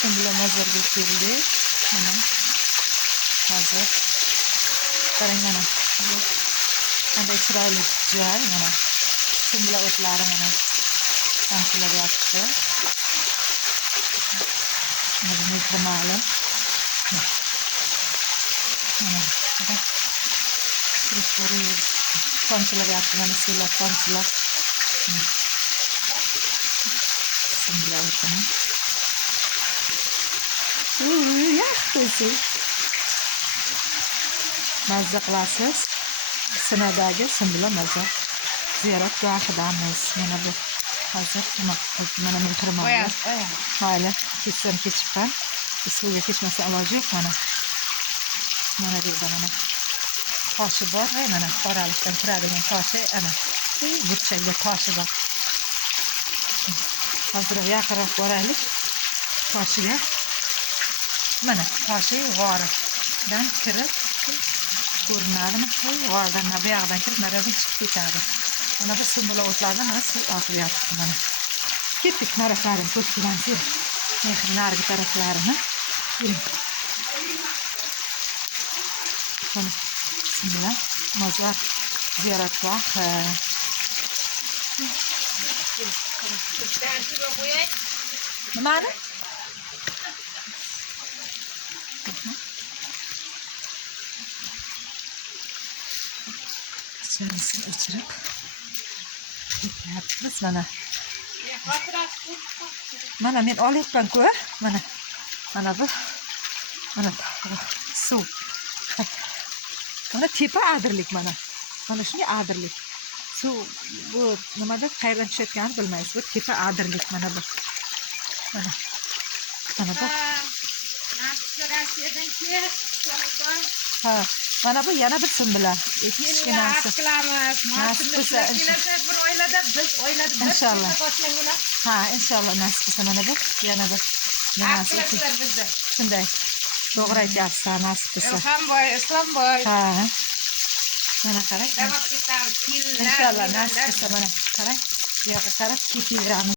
Sumbula mozorga keldik. Mana hozir qarang mana. Qanday chiroyli joy mana. Sumbula o'tlari mana tomchilayapti. Mana metr ma'lum. Mana tomchilayapti mana selab tomchilab. Sumbula o'tini. Yaxshi. Mazza qilasiz. Sinadagi Sumbula mozor ziyoratgohidamiz. Mana bu hozir mana mehribonlar. Mayli, kechsam kechibman. Suvga kechmasa iloji yo'q mana. Mana bu yerda mana toshi bor, mana qoralikdan kiradigan toshi, ana. Burchakda toshi bor. Hozir yaqinroq boraylik. Toshiga. Mana toshi g'oridan kirib ko'rinadimi? G'ordan bu yoqdan kirib nariyoqdan chiqib ketadi. Mana bu Sumbula o'tlarida mana suv oqib yotibdi mana. Ketdik narxlarim ko'pchidan sir. Mehr nargi taraflarini. Mana Sumbula mozor ziyoratgohi. Nimani? Içerisini içirip ketyapmiz mana. Mana men olyapman-ku, mana. Mana bu. Mana suv. Mana tepa adirlik mana. Mana shunday adirlik. Suv bu nimada qayerdan tushayotganini bilmaysiz. Bu tepa adirlik mana bu. Mana. Mana bu. Ha, mana bu yana bir Sumbula. Kichkinasi. Nasib bo'lsa bir oilada biz oilada inshaalloh. Ha, inshaalloh nasib bo'lsa mana bu yana bir nimasi. Shunday. To'g'ri aytyapsiz, nasib bo'lsa. Ilhomboy, Islomboy. Ha. Mana qarang. Inshaalloh nasib bo'lsa mana qarang. Bu yoqqa qarab ketaveramiz.